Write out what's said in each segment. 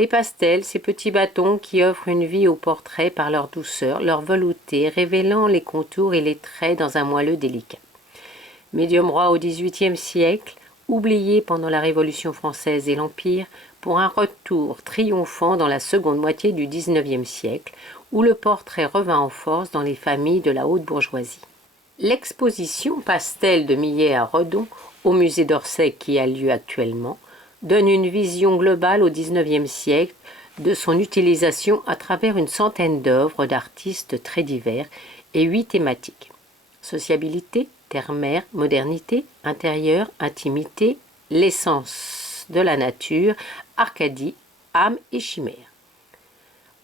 Les pastels, ces petits bâtons qui offrent une vie au portrait par leur douceur, leur velouté, révélant les contours et les traits dans un moelleux délicat. Médium roi au XVIIIe siècle, oublié pendant la Révolution française et l'Empire, pour un retour triomphant dans la seconde moitié du XIXe siècle, où le portrait revint en force dans les familles de la haute bourgeoisie. L'exposition Pastel de Millet à Redon, au musée d'Orsay qui a lieu actuellement, donne une vision globale au XIXe siècle de son utilisation à travers une centaine d'œuvres d'artistes très divers et 8 thématiques. Sociabilité, terre-mer, modernité, intérieur, intimité, l'essence de la nature, Arcadie, âme et chimère.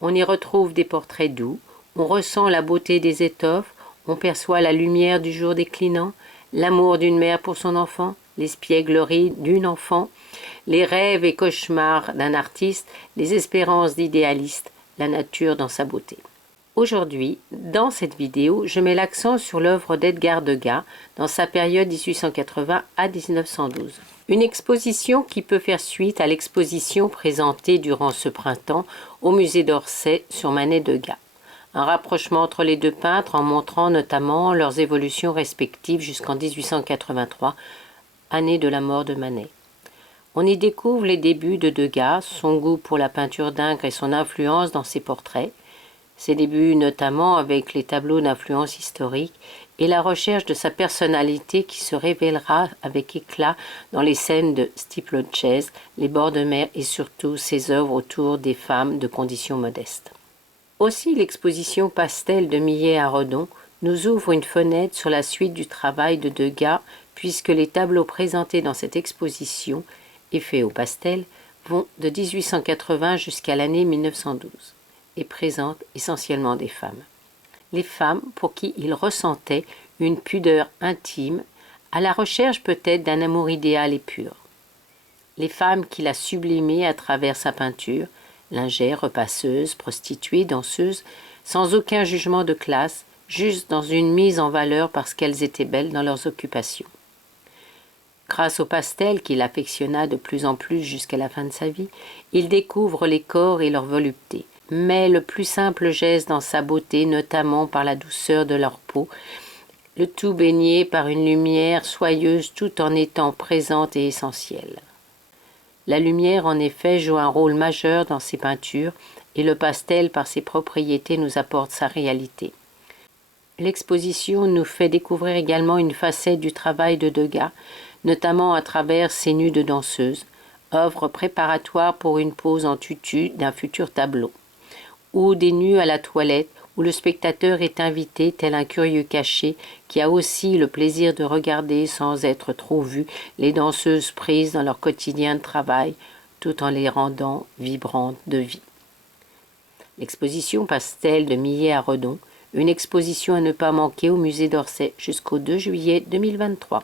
On y retrouve des portraits doux, on ressent la beauté des étoffes, on perçoit la lumière du jour déclinant, l'amour d'une mère pour son enfant, l'espièglerie d'une enfant, les rêves et cauchemars d'un artiste, les espérances d'idéalistes, la nature dans sa beauté. Aujourd'hui, dans cette vidéo, je mets l'accent sur l'œuvre d'Edgar Degas dans sa période 1880 à 1912. Une exposition qui peut faire suite à l'exposition présentée durant ce printemps au musée d'Orsay sur Manet-Degas. Un rapprochement entre les deux peintres en montrant notamment leurs évolutions respectives jusqu'en 1883, année de la mort de Manet. On y découvre les débuts de Degas, son goût pour la peinture d'encre et son influence dans ses portraits, ses débuts notamment avec les tableaux d'influence historique et la recherche de sa personnalité qui se révélera avec éclat dans les scènes de steeplechase, les bords de mer et surtout ses œuvres autour des femmes de conditions modestes. Aussi l'exposition Pastel de Millet à Redon nous ouvre une fenêtre sur la suite du travail de Degas puisque les tableaux présentés dans cette exposition et faits au pastel vont de 1880 jusqu'à l'année 1912 et présentent essentiellement des femmes. Les femmes pour qui il ressentait une pudeur intime, à la recherche peut-être d'un amour idéal et pur. Les femmes qu'il a sublimées à travers sa peinture, lingères, repasseuses, prostituées, danseuses, sans aucun jugement de classe, juste dans une mise en valeur parce qu'elles étaient belles dans leurs occupations. Grâce au pastel qu'il affectionna de plus en plus jusqu'à la fin de sa vie, il découvre les corps et leur volupté, mais le plus simple geste dans sa beauté, notamment par la douceur de leur peau, le tout baigné par une lumière soyeuse tout en étant présente et essentielle. La lumière, en effet, joue un rôle majeur dans ses peintures et le pastel, par ses propriétés, nous apporte sa réalité. L'exposition nous fait découvrir également une facette du travail de Degas, notamment à travers ses nus de danseuse, œuvre préparatoire pour une pose en tutu d'un futur tableau, ou des nus à la toilette, où le spectateur est invité tel un curieux caché qui a aussi le plaisir de regarder sans être trop vu les danseuses prises dans leur quotidien de travail, tout en les rendant vibrantes de vie. L'exposition Pastel de Millet à Redon, une exposition à ne pas manquer au musée d'Orsay jusqu'au 2 juillet 2023.